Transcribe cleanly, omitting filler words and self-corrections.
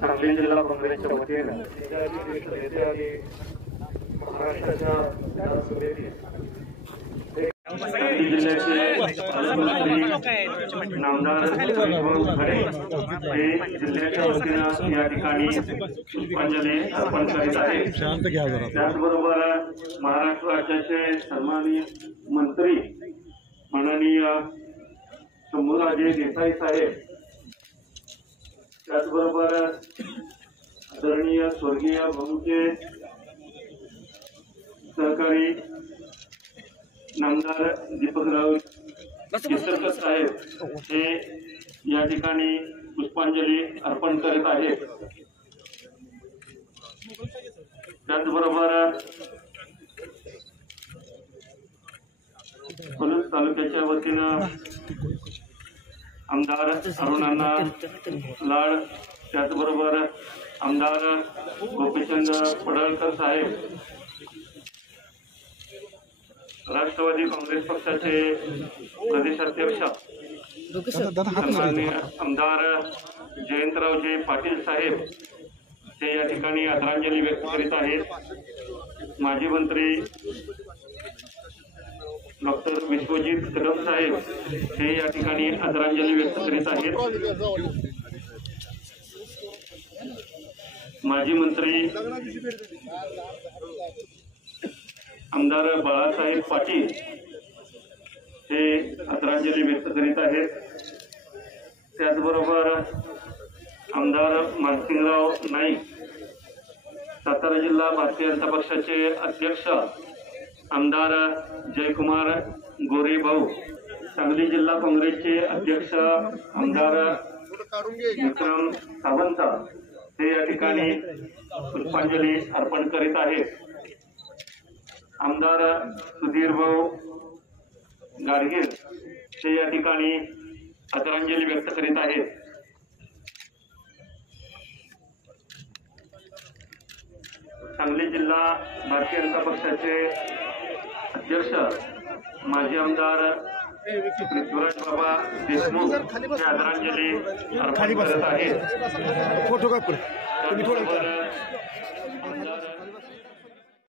सांगली जिल्हा काँग्रेसच्या वतीने महाराष्ट्राच्या सांगली जिल्ह्याचे पालकमंत्री नामदार खरे हे जिल्ह्याच्या वतीनं या ठिकाणी पुष्पांजली अर्पण करीत आहेत। त्याचबरोबर महाराष्ट्र राज्याचे सन्माननीय मंत्री माननीय शंभूराजे देसाई साहेब, त्याचबरोबर आदरणीय स्वर्गीय भाऊचे सहकारी नामदार दीपकराव केसरकर साहेब हे या ठिकाणी पुष्पांजली अर्पण करीत आहेत। त्याचबरोबर पलूस तालुक्याच्या वतीनं आमदार अरुणांना लाड, त्याचबरोबर आमदार गोपीचंद पडळकर साहेब, राष्ट्रवादी काँग्रेस पक्षाचे प्रदेशाध्यक्ष सन्माननीय आमदार जयंतरावजी पाटील साहेब ते या ठिकाणी आदरांजली व्यक्त करीत आहेत। माजी मंत्री डॉक्टर विश्वजित कदम साहेब हे या ठिकाणी आदरांजली व्यक्त करीत आहेत। माजी मंत्री आमदार बाळासाहेब पाटील हे आदरांजली व्यक्त करीत आहेत। त्याचबरोबर आमदार मानसिंगराव नाईक, सातारा जिल्हा भारतीय जनता पक्षाचे अध्यक्ष आमदार जयकुमार गोरे भाऊ, सांगली जिल्हा काँग्रेसचे अध्यक्ष आमदार विक्रम सावंत हे या ठिकाणी पुष्पांजली अर्पण करीत आहेत। आमदार सुधीर भाऊ गाडगीळ हे या ठिकाणी आदरांजली व्यक्त करीत आहेत। सांगली जिल्हा भारतीय जनता पक्षाचे अध्यक्ष माजी आमदार पृथ्वीराज बाबा देशमुख हे आदरांजली अर्पण करत आहेत।